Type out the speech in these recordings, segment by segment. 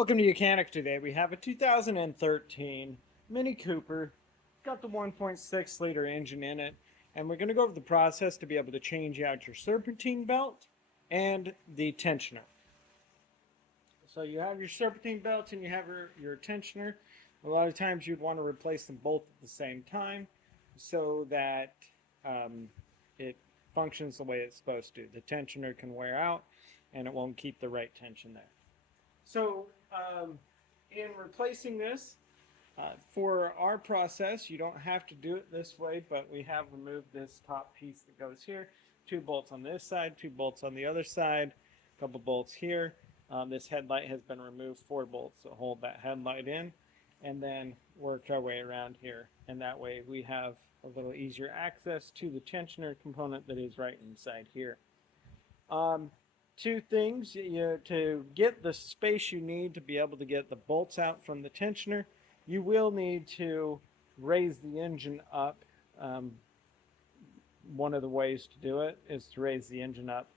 Welcome to Mechanic. Today we have a 2013 Mini Cooper. It's got the 1.6 liter engine in it, and we're going to go over the process to be able to change out your serpentine belt and the tensioner. So you have your serpentine belt and you have your tensioner. A lot of times you'd want to replace them both at the same time so that it functions the way it's supposed to. The tensioner can wear out and it won't keep the right tension there. So in replacing this, for our process, you don't have to do it this way, but we have removed this top piece that goes here. 2 bolts on this side, 2 bolts on the other side, a couple bolts here. This headlight has been removed, 4 bolts that hold that headlight in, and then worked our way around here. And that way we have a little easier access to the tensioner component that is right inside here. 2 things, to get the space you need to be able to get the bolts out from the tensioner, you will need to raise the engine up. One of the ways to do it is to raise the engine up.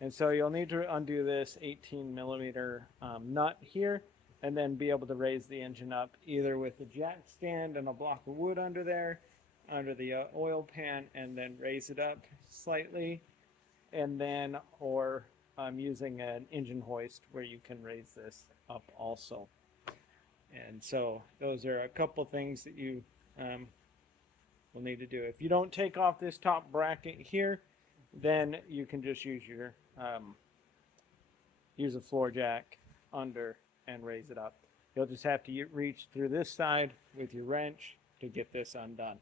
And so you'll need to undo this 18 millimeter nut here and then be able to raise the engine up either with a jack stand and a block of wood under there, under the oil pan, and then raise it up slightly, and then or using an engine hoist where you can raise this up also. And so those are a couple things that you will need to do. If you don't take off this top bracket here, then you can just use your use a floor jack under and raise it up. You'll just have to reach through this side with your wrench to get this undone.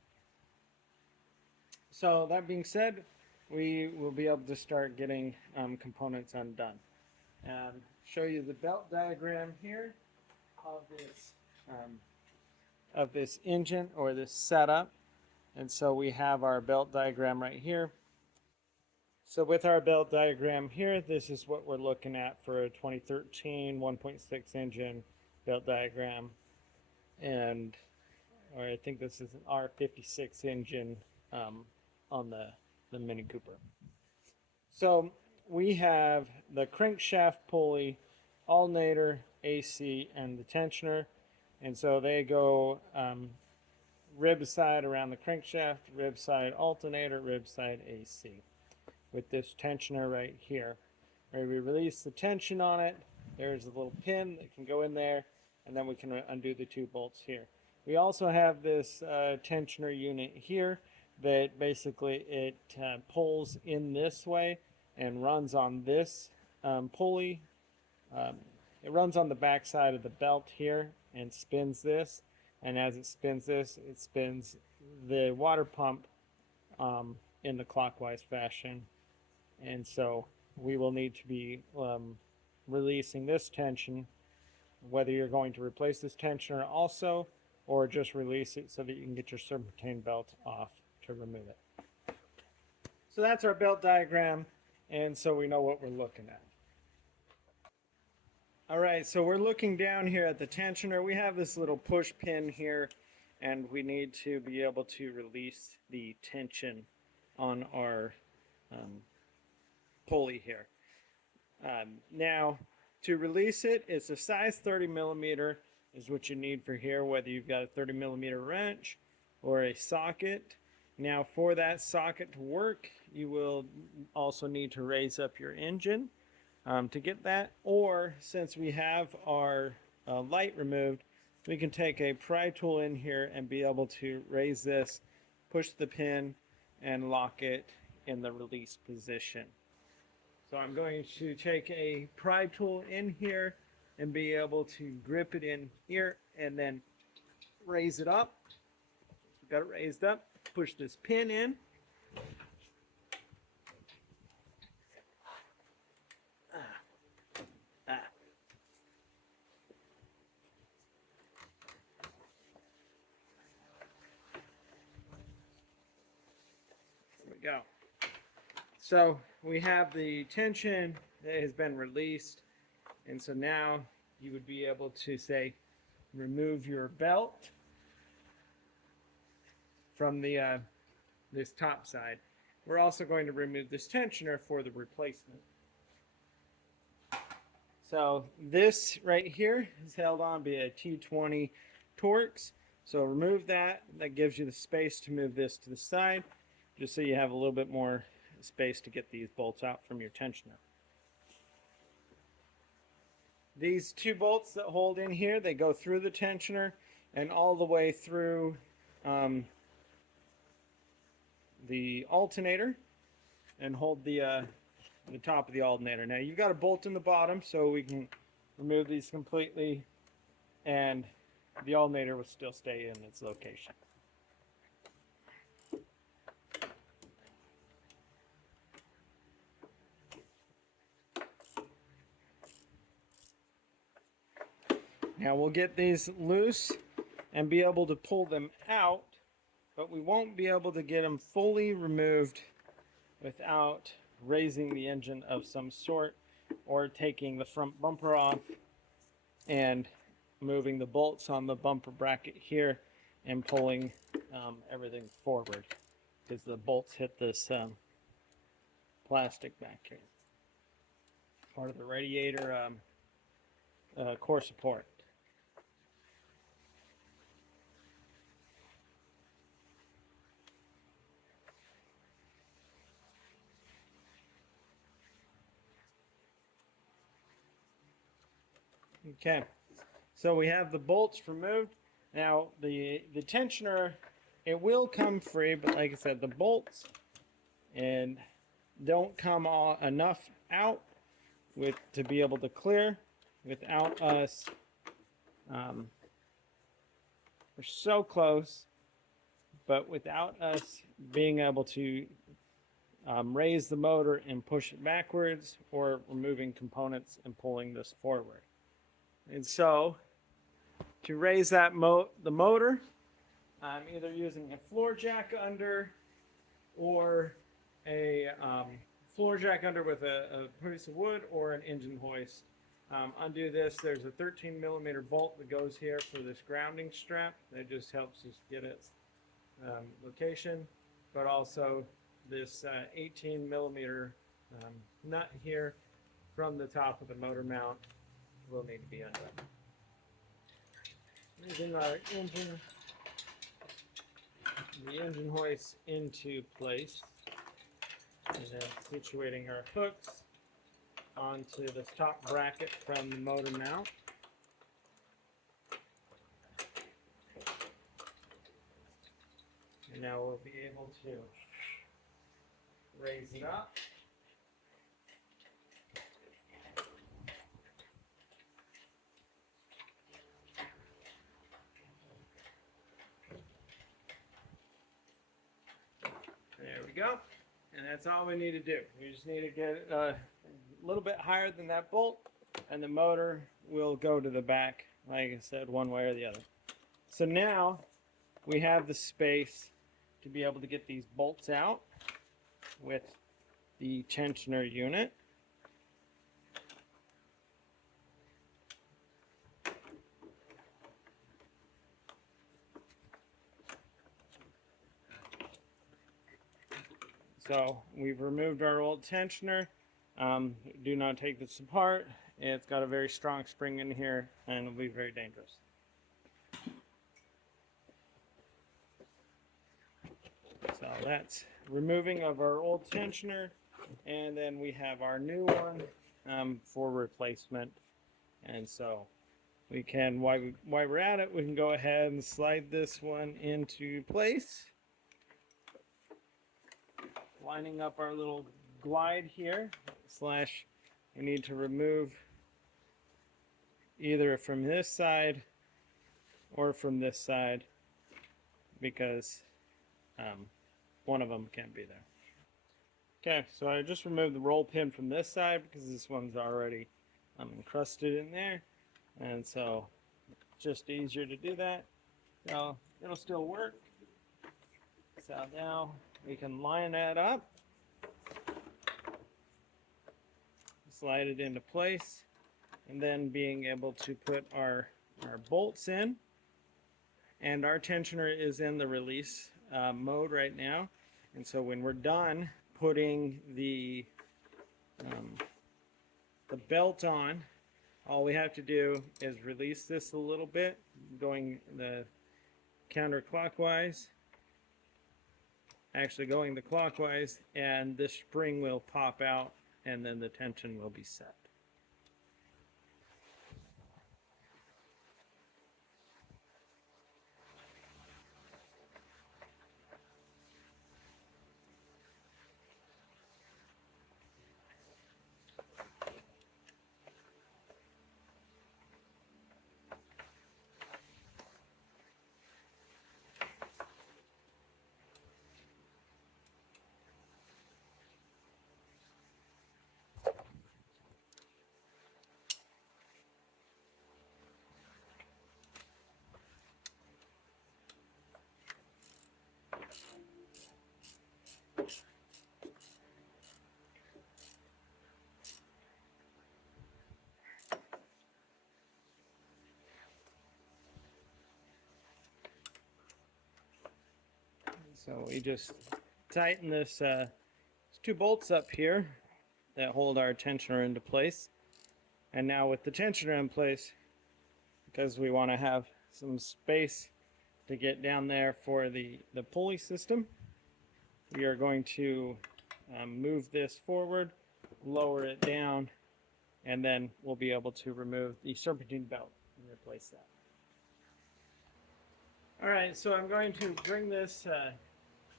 So that being said, we will be able to start getting components undone. And show you the belt diagram here of this engine or this setup. And so we have our belt diagram right here. So with our belt diagram here, this is what we're looking at for a 2013 1.6 engine belt diagram. And or I think this is an R56 engine on the Mini Cooper. So we have the crankshaft pulley, alternator, AC, and the tensioner. And so they go rib side around the crankshaft, rib side alternator, rib side AC. With this tensioner right here, where we release the tension on it, there's a little pin that can go in there, and then we can undo the 2 bolts here. We also have this tensioner unit here that basically it pulls in this way and runs on this pulley. It runs on the back side of the belt here and spins this, and as it spins this, it spins the water pump in the clockwise fashion. And so we will need to be releasing this tension, whether you're going to replace this tensioner also or just release it so that you can get your serpentine belt off to remove it. So that's our belt diagram, and so we know what we're looking at. All right, so we're looking down here at the tensioner. We have this little push pin here, and we need to be able to release the tension on our pulley here. Now, to release it, it's a size 30 millimeter is what you need for here, whether you've got a 30 millimeter wrench or a socket. Now, for that socket to work, you will also need to raise up your engine to get that, or since we have our light removed, we can take a pry tool in here and be able to raise this, push the pin, and lock it in the release position. So I'm going to take a pry tool in here and be able to grip it in here and then raise it up. Got it raised up, push this pin in. There we go. So we have the tension that has been released, and so now you would be able to say remove your belt from the this top side. We're also going to remove this tensioner for the replacement. So this right here is held on by a T20 Torx. So remove that. That gives you the space to move this to the side, just so you have a little bit more space to get these bolts out from your tensioner. These two bolts that hold in here, they go through the tensioner and all the way through the alternator and hold the top of the alternator. Now you've got a bolt in the bottom, so we can remove these completely and the alternator will still stay in its location. Now we'll get these loose and be able to pull them out, but we won't be able to get them fully removed without raising the engine of some sort or taking the front bumper off and moving the bolts on the bumper bracket here and pulling everything forward, because the bolts hit this plastic back here, part of the radiator core support. Okay, so we have the bolts removed. Now the tensioner, it will come free, but like I said, the bolts and don't come enough out to be able to clear without us. We're so close, but without us being able to raise the motor and push it backwards, or removing components and pulling this forward. And so to raise that the motor, I'm either using a floor jack under or a floor jack under with a piece of wood, or an engine hoist. Undo this. There's a 13mm bolt that goes here for this grounding strap. That just helps us get its location, but also this 18mm nut here from the top of the motor mount will need to be undone. Moving our the engine hoist into place, and then situating our hooks onto the top bracket from the motor mount. And now we'll be able to raise it up. There we go. And that's all we need to do. We just need to get a little bit higher than that bolt, and the motor will go to the back, like I said, one way or the other. So now we have the space to be able to get these bolts out with the tensioner unit. So we've removed our old tensioner. Do not take this apart. It's got a very strong spring in here and it'll be very dangerous. So that's removing of our old tensioner, and then we have our new one for replacement. And so we can, while we're at it, we can go ahead and slide this one into place, lining up our little glide here, slash we need to remove either from this side or from this side, because one of them can't be there. Okay, so I just removed the roll pin from this side because this one's already encrusted in there, and so just easier to do that. So it'll still work. So now we can line that up, slide it into place, and then being able to put our bolts in. And our tensioner is in the release mode right now, and so when we're done putting the belt on, All we have to do is release this a little bit, going the counterclockwise, actually going the clockwise, and this spring will pop out and then the tension will be set. So we just tighten this 2 bolts up here that hold our tensioner into place. And now with the tensioner in place, because we want to have some space to get down there for the pulley system, we are going to move this forward, lower it down, and then we'll be able to remove the serpentine belt and replace that. All right, so I'm going to bring this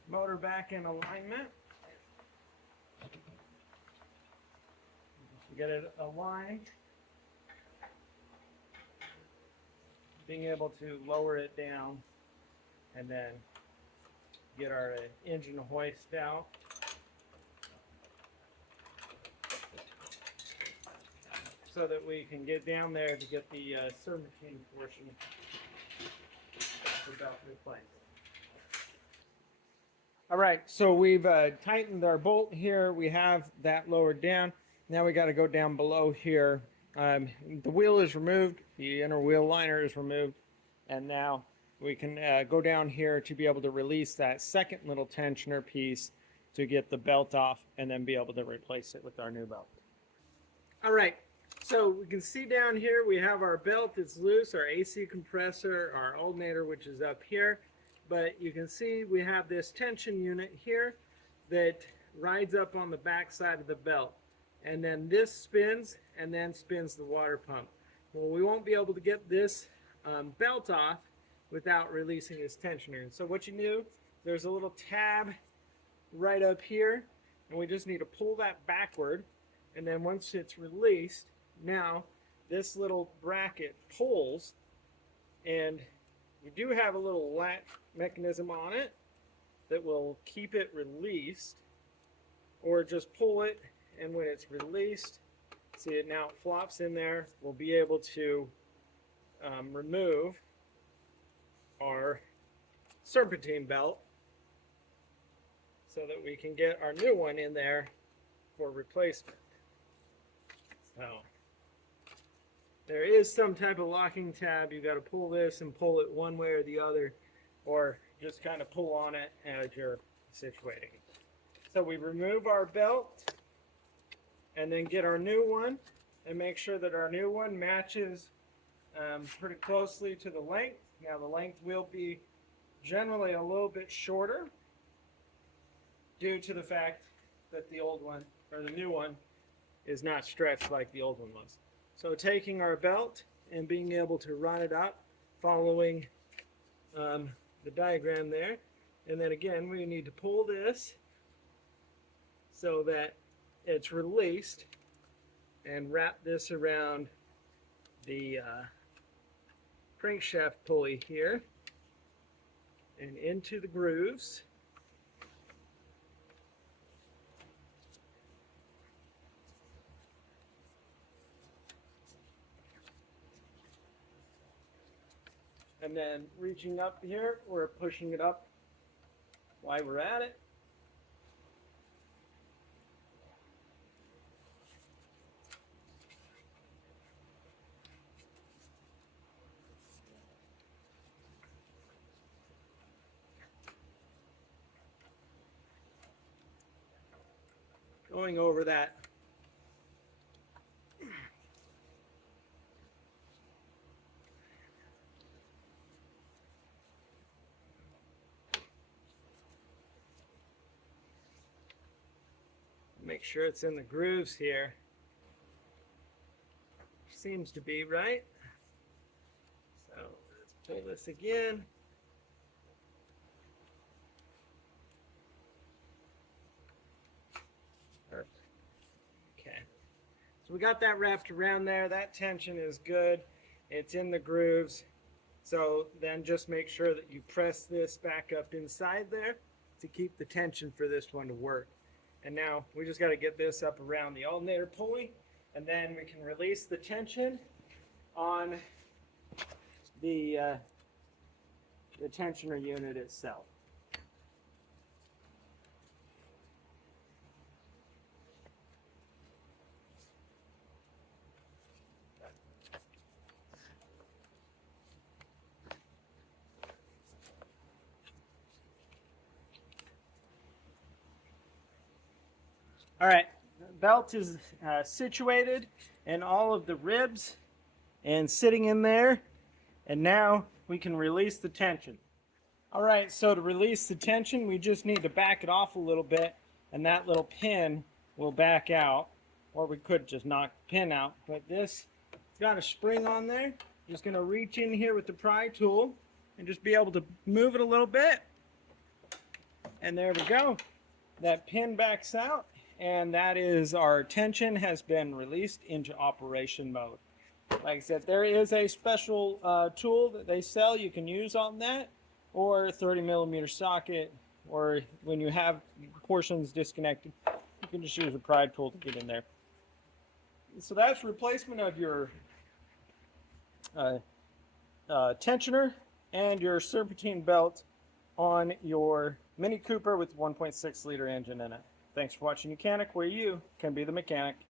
motor back in alignment. Get it aligned. Being able to lower it down and then get our engine hoist out. So that we can get down there to get the serpentine portion of the belt replaced. All right, so we've tightened our bolt here. We have that lowered down. Now we got to go down below here. The wheel is removed, the inner wheel liner is removed, and now we can go down here to be able to release that second little tensioner piece to get the belt off and then be able to replace it with our new belt. All right, so we can see down here we have our belt that's loose, our AC compressor, our alternator, which is up here. But you can see we have this tension unit here that rides up on the back side of the belt. And then this spins and then spins the water pump. Well, we won't be able to get this belt off without releasing this tensioner. And so what you do, there's a little tab right up here, and we just need to pull that backward. And then once it's released, now this little bracket pulls, and you do have a little latch mechanism on it that will keep it released, or just pull it, and when it's released, see it now, it flops in there. We'll be able to remove our serpentine belt so that we can get our new one in there for replacement. So there is some type of locking tab. You got to pull this and pull it one way or the other, or just kind of pull on it as you're situating. So we remove our belt and then get our new one and make sure that our new one matches pretty closely to the length. Now the length will be generally a little bit shorter due to the fact that the old one, or the new one, is not stretched like the old one was. So taking our belt and being able to run it up, following the diagram there, and then again we need to pull this so that it's released, and wrap this around the crankshaft pulley here and into the grooves. And then reaching up here, we're pushing it up while we're at it. Going over that Make sure it's in the grooves here. Seems to be right. So let's pull this again. Perfect. Okay. So we got that wrapped around there. That tension is good. It's in the grooves. So then just make sure that you press this back up inside there to keep the tension for this one to work. And now we just got to get this up around the alternator pulley, and then we can release the tension on the tensioner unit itself. All right, the belt is situated in all of the ribs and sitting in there, and now we can release the tension. All right, so to release the tension, we just need to back it off a little bit, and that little pin will back out, or we could just knock the pin out, but this, it's got a spring on there. Just gonna reach in here with the pry tool and just be able to move it a little bit, and there we go. That pin backs out, and that is our tension has been released into operation mode. Like I said, there is a special tool that they sell you can use on that, or a 30mm socket, or when you have portions disconnected, you can just use a pry tool to get in there. So that's replacement of your tensioner and your Serpentine belt on your Mini Cooper with 1.6 liter engine in it. Thanks for watching Mechanic, where you can be the mechanic.